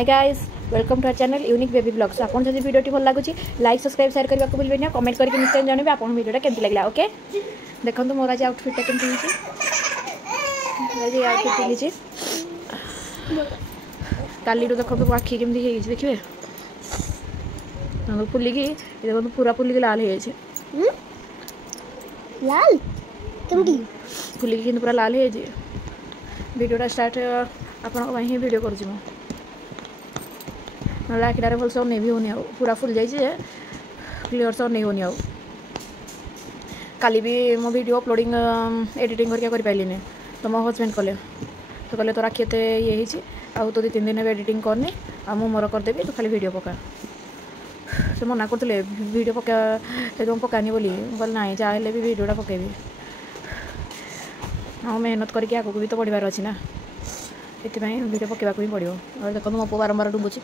Hi guys, welcome to our channel Unique Baby Blogs. आपन जदि video भल लगुच लाइक सब्सक्राइब शेयर करने को भूलबेनी, कमेंट करके निश्चय जानबे आपन वीडियोटा केमती लागला। ओके देखंतु मोर आज आउटफिटटा केमती हिची, आज आउटफिट पिलिची काली रो देखंतु आखी केमती हेइची देखिबे हम फुली की देखंतु पूरा फुली की लाल हेइची लाल केमती फुली की पूरा लाल हेइची। वीडियोटा स्टार्ट आपन वही वीडियो कर जिवो ना आखिटारे भल से नहीं भी होनी आउ पूरा फुल जाइए क्लीयर से नहीं होनी आउ काली भी मो वीडियो अपलोडिंग एडिटिंग करके कर पाइलिनी तो मो हजबैंड कले तो कहले तो आखि एते ये होती आउ तो 2-3 दिन एडिटिंग करनी आ मु मोर करदेवी तो खाली वीडियो पका से मना करते वीडियो पका एकदम पकानी बोली कहल ना चाहे भी वीडियोटा पकेबी हाँ मेहनत करके आगे भी तो बढ़िबार अच्छी ना ये वीडियो पकेबा ही पड़ो। और देखो मो पु बारंबार डुबुची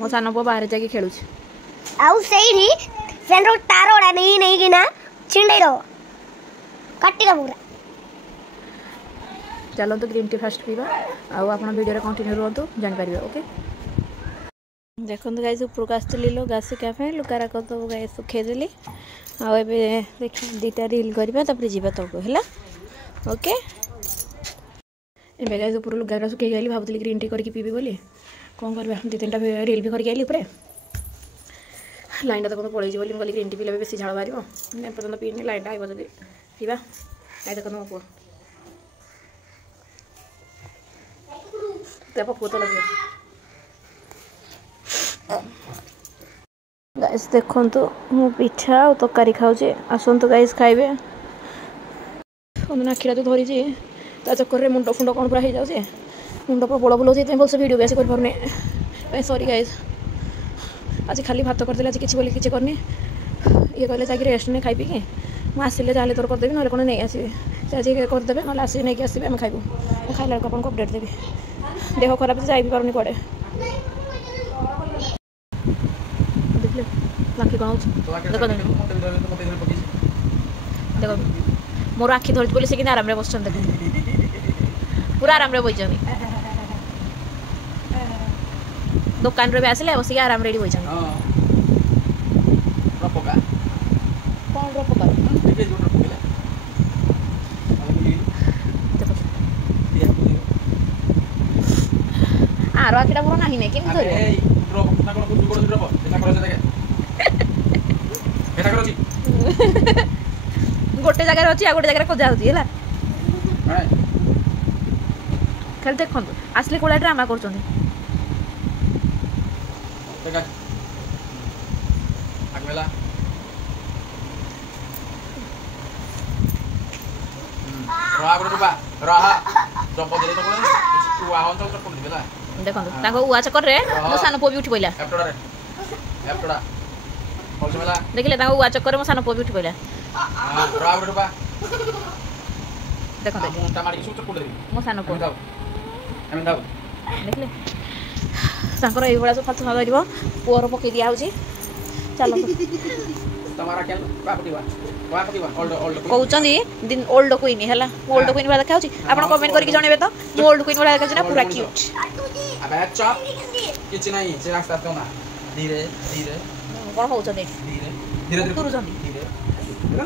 मो सान पु बाहर जाके खेलुच आउ सेही फैन रो तारोड़ा नहीं कि ना छिंडे रो काटी का पूरा चलो तो ग्रीन टी फास्ट पीवा आउ आपन वीडियो रे कंटिन्यू रहंतु जान परिबे। ओके देखो गाइस ऊपर को आसली लो गास कैफे लुकारा कर तो गाइस सुखे देली आ एबे देखि दीटा रील करबा तब जीवा तक हैला। ओके एबे गाइस ऊपर लुगारा सुखे गली भाबतली ग्रीन टी करके पीबी बोली कौन करबा 2-3टा रील भी करके आइली ऊपर लाइन तो पड़े बोली बोली ग्रीन टी पीले बेसी झाड़ बाहर पर्यटन पीनी लाइन आइब जब पीवा आई देख मो पुआ पकु तो लगे गाइस देखो मु पिठा और तरकारी खाऊे आसतु गाइस खाइबे आखिरा तो धरी ता चक्कर मुंड फुंड कौन पूरा हो जाए मुंड प्रबल बुलाऊँ भलसे वीडियो भी आसी कर सॉरी गाइस आज खाली भात करदे आज किसी बोली किसी करनी ये कहले जाकि रेस्ट नहीं खाई पी मुझे आसिले जहाँ तोर करदेवी ना कौन नहीं आसबे से आज करदे ना आसिक नहीं आसबे आम खाइबू खाइला बेलू आपको अपडेट देवी देह खराब जाई भी पारुनी कड़े देखिए आखि कौन देख मोर आखि धरी बोली से आराम बस पूरा आराम बही दुकान रे भी आसिले बस आराम रेडी बही आर आखिटा मोर नाही नहीं केमती गोटे जगार अच्छी आ गोटे जगह खोजा होती खाली देखो आसले कोड़ा ड्रामा कर देखो उआ चक्कर मो सान पुओ भी उठी पड़ा देखिले उआ चक्कर मो सान पुओ भी उठी पड़ा देखो मो सान पुओ देखिले तांकर एई भला सब फालतू धरब पुअर पकई दिया होची चलो कहते दिन ओल्ड क्वीन है ओल्ड क्वीन वाला देखा आप कमेंट करके जनइबे तो मु ओल्ड क्वीन वाला देखा पूरा क्यूट कौन हो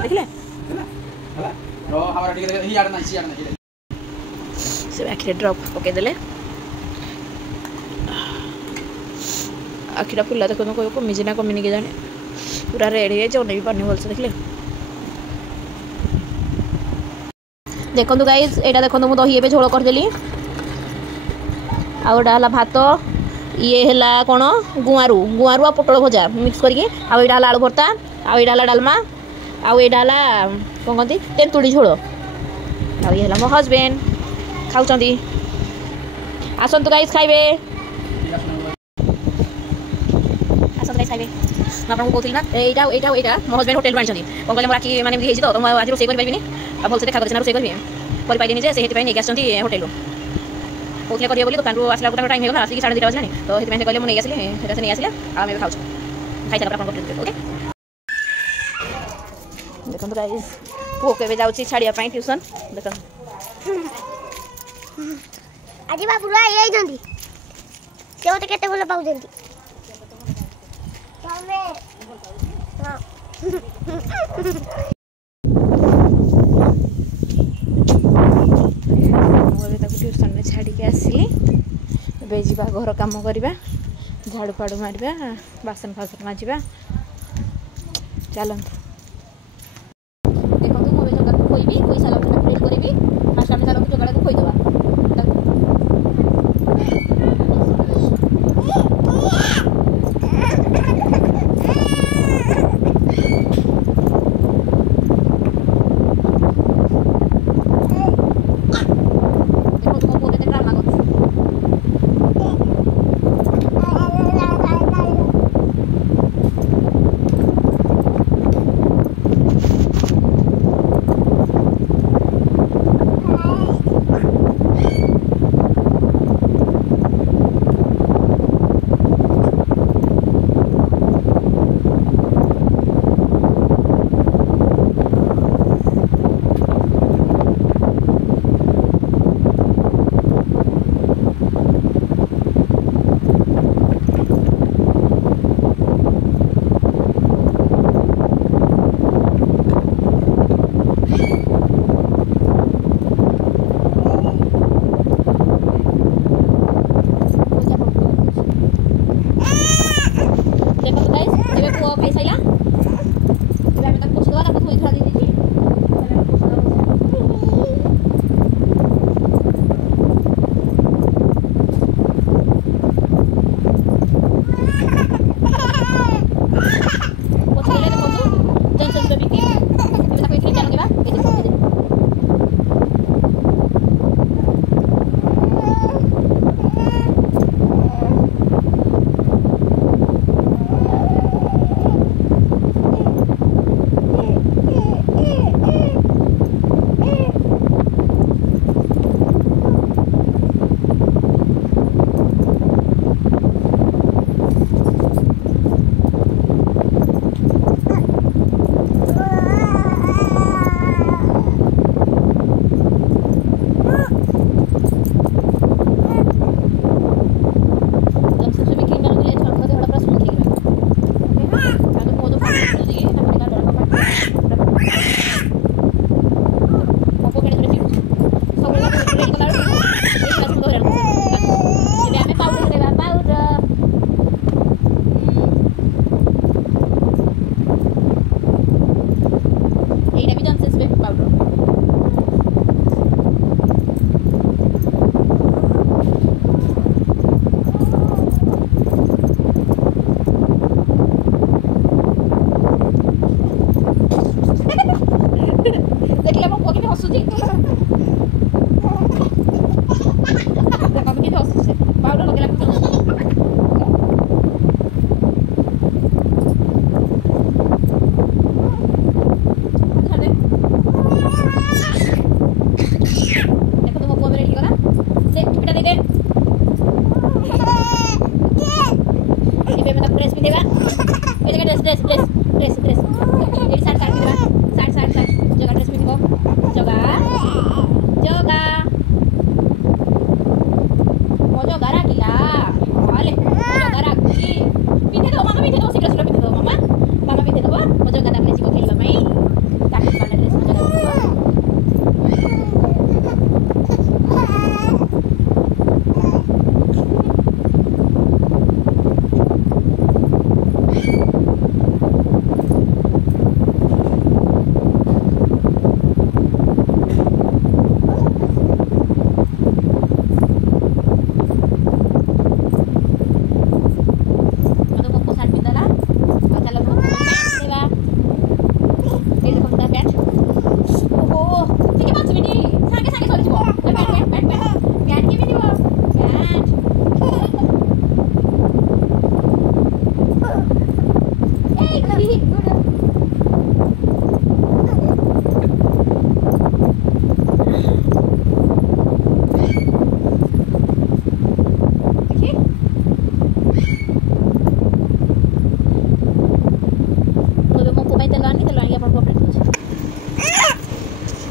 देखिले से आखिरे ड्रप पकईदे आखिटा फुला देखो कह कमी ना कमी के जाने पूरा रेड हो जाए नहीं पानी भलसे देखिले देखो गाइस एटा देखो मु दही ए झोल करदेली आउटा भात ये है कौन गुआरू आ पोटल भजा मिक्स करके आउटा आलू भर्ता आउटा डालमा आउटा कौन कहती तेंतुड़ी झोल आ ये मो हजबैंड खाऊँ आसतु गाइस खाइबे खाइबे आपको कहती ना यहाँ मो हजबैंड होटेल बांधी कौन कहले राखी मैंने तो मुझे आज रोसे करें भलसे देखा कर रोसे करें नहीं आसती होटेल कहते करेंगे बोली दुकान आसला टाइम होगा आसिक 2:30 बजे तो से कहले मुझे नहीं आसिले आम खाऊ खाई सारा ओके देखो गाइस पुओ के जाऊँ छाड़िया ट्यूशन देख ଆଜି ବା ପୁରା ହେଇଯାଇଛନ୍ତି ସେ ମତେ କେତେ ଭଲ ପାଉଛନ୍ତି ତମେ ହଁ ଏବେ ତାକୁ ଟ୍ୟୁସନରେ ଛାଡ଼ିକି ଆସିଲି ଏବେ ଯିବା ଘର କାମ କରିବା ଝାଡ଼ୁ ଫାଡ଼ୁ ମାରିବା ବାସନ ଫାସନ ମାଜିବା ଚାଲନ୍ତୁ ଦେଖନ୍ତୁ ମୁଁ ଏବେ ଜଗାକୁ ଖୋଇବି ଖୋଇ ସାରିଲା ପରେ ତାକୁ ରେଡ଼ି କରିବି ଫାଷ୍ଟ ଆମେ ଚାଲନ୍ତୁ ଜଗାକୁ ଖୋଇଦେବା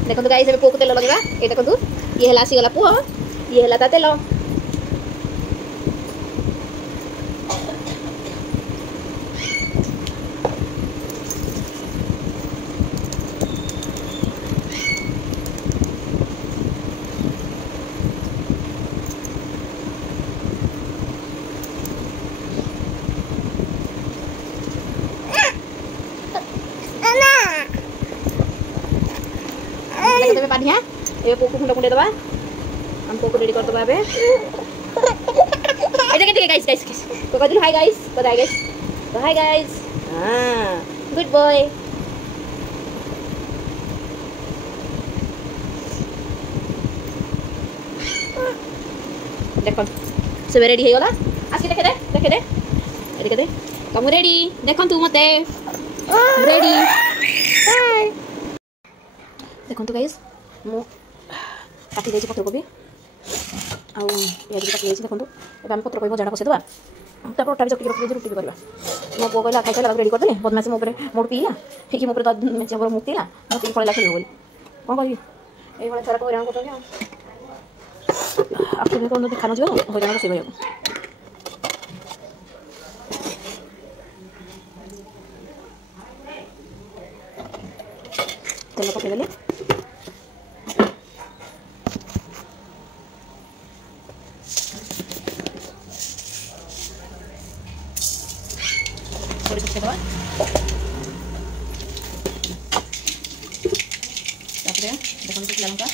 देखो गाइस पुओ को तेल लगे ये देखो ये आसीगला पुओ ये है ता तेल पानी है ये पोको खुंडा खुंडे दबा हम पोको रेडी कर दबा बे ए देख गाइस गाइस तो कह दिल हाय गाइस बताए गाइस तो हाय गाइस हां गुड बॉय देखो सब रेडी हे गला आसी देखे दे तुम रेडी देखो तू मते रेडी देखो तो गाइस मु काटी देछि पत्र कोबी आ पियाज काटी देछि देखो ए हम पत्र कोबी भजाडा बसे दबा तापर ओटा भी चक्की रख रुटी भी करबा मो को कहला खाइ खाइ रेडी कर देले बदमाशी मो ऊपर मोड पिया हेकी मो ऊपर में चबर मुक्तिला मो तीन पळला खेल बोली कोन कहबी ए बळे थरा को रान करतो आपके भी कोन खाना जो हो जाना बसे गयो तेल पके देले थोड़ी कुछ दबा तापरे देखो कुछ लंका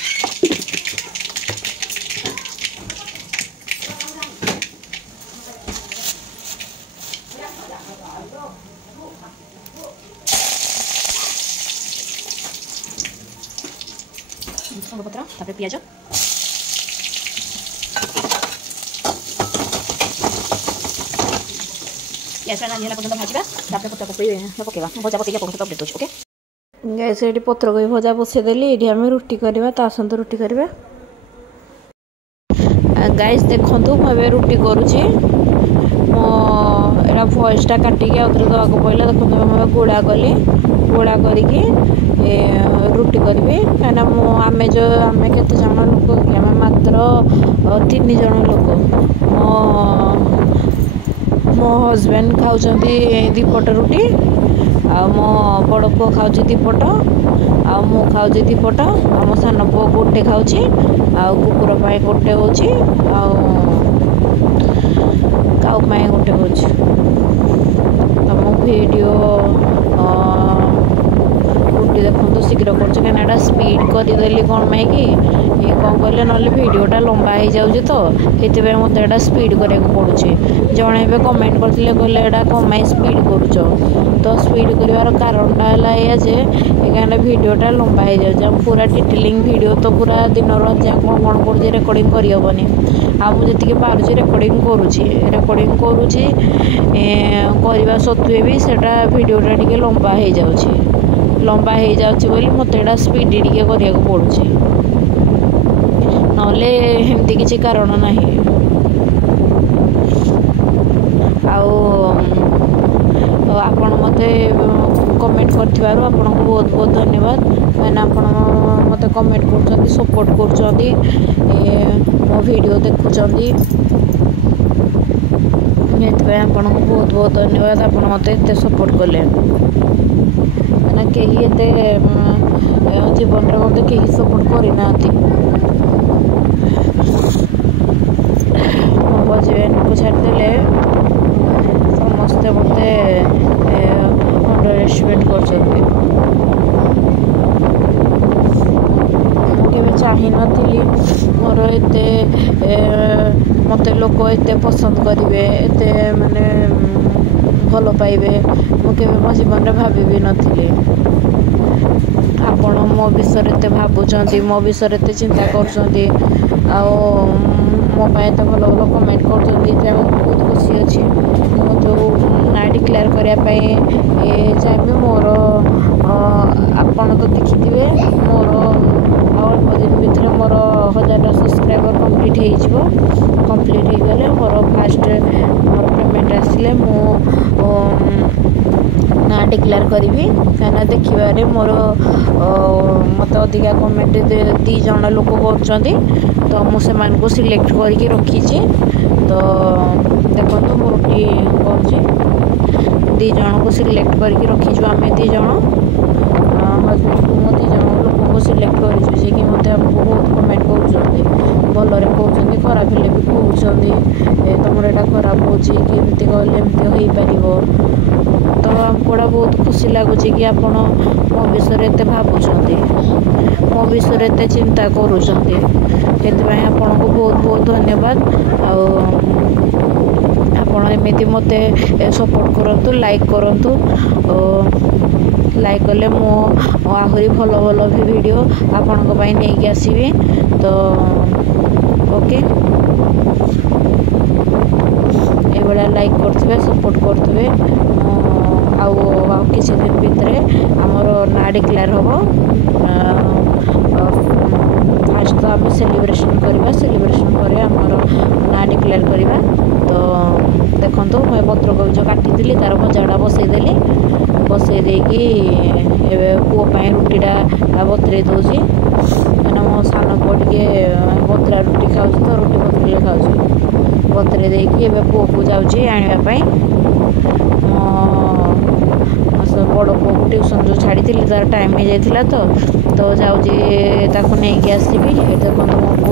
पत्र तापरे पियाज पियाज ना निला पर्यंत भाजिबा तापरे पत्र पकई पकेबा भजा पकई आपन सब अपडेट ओके गैस एडी पत्र कोई भजा बसे देली एडी हम रोटी करबा ता संत रोटी करबा गाइस देखंतु भाबे रोटी करूची मो एरा फॉइसटा काटी के उधर दवा को पहले देखंतु हम गोळा कली गोळा करी के रुटी करी कहना आमे जो आमे केते जन लोक आमे मात्र 3 जन लोक मो हस्बैंड खाउछंती दीपट रुटी आ मो बड़ पुओ खाउछि दीपट आ मो खाउछि दीपट आ मो सान पुओ गोटे खाउछि आ कुकुर पाए गोटे होछि आ काउ पाए गोटे होछि तम वीडियो रुटी देखो शीघ्र कर स्पीड करदेली कौन पाई कि ये कौन कहले ना भिडटा लंबा हो जाऊँगी तो ये मत एटा स्पीड करा पड़ुଛି जड़े भी कमेंट करते कहले एटा कम स्पीड करुच तो स्पीड कर कारणटा है जे कहीं भिडटा लंबा हो जाए पूरा डिटेलिंग वीडियो तो पूरा दिन रात कौन कौन कर रेकर्डिंग करहबनी आ मुझे पार्टी रेकर्डिंग करने सत्वे भी सेटा वीडियोटा टे लंबा हो जाऊँगी लंबा हो जाऊँगी बोली मत एटा स्पीड टे करा पड़ुଛି नले एमती किसी कारण ना आपण मते कमेंट कर बहुत बहुत धन्यवाद मैंने आप मत कमेंट कर सपोर्ट कर मो वीडियो देखुं आपन को बहुत बहुत धन्यवाद आपण मत एत सपोर्ट कले कहीं एत जीवन में मत कहीं सपोर्ट करना मो हजबैंड को छाड़देले समस्ते मत अंडर एस्टिमेट कर चाही नी मोर एत मत लोक एत पसंद करेंगे एत माने भल पाइबे मुझे मो जीवन में भाभी भी नी आपण मो विषय एत भावुंट मो विषय एत चिंता कर मो भल भल कमेंट कर बहुत खुशी अच्छी जो ना डिक्लेयर करने चाहिए मोर आपण तो देखिथे मोर अल्प दिन भितर मोर 1000 सब्सक्राइबर कंप्लीट हो गले मोर फास्ट मोर पेमेंट आसिले मो ना डिक्लेयर करी कहीं देखिबारे मोर मत अधिका कमेंट 2 जन लोक कर तो मुझे सिलेक्ट करके रखी तो देखो मु रुटी कर दी जन को सिलेक्ट करके रखीचु आम दी जन हजबैंड को मो दी जन लोक को सिलेक्ट कर कि मत आमको बहुत कमेंट कर भलरे कहते खराब हेल्ले भी कहते तुम यहाँ खराब होमती कले एमती हो पार तो आमको बहुत खुशी लगुच कि आपण मो विषय एत भावुं मो विषय एत चिंता करूँ से आपन को बहुत बहुत धन्यवाद आपण एमती मत सपोर्ट करूँ लाइक करूँ लाइक कले मो आहरी भल भल भी वीडियो आपण नहीं आसबि तो ओके ये लाइक करते सपोर्ट करते किसी दिन भितर आमर ना डिक्लेयर हम फास्ट तो आम सेलिब्रेशन करवा सेलिब्रेशन पर आमर ना डिक्लेयर करवा तो देखो मैं पत्र कवच काटी तार भजाटा बसईदेली बसई पुओ रुटीटा बतरे दूसरी मैंने मो सान पुओ टे बतरा रुटी खाऊ तो रुटी बतरे खाऊ बतरे देकी पुओ को जाऊँगी आने बड़ पुओ को ट्यूशन जो छाड़ी तार टाइम हो जाता तो जाऊँगी नहीं आसबि देखो मो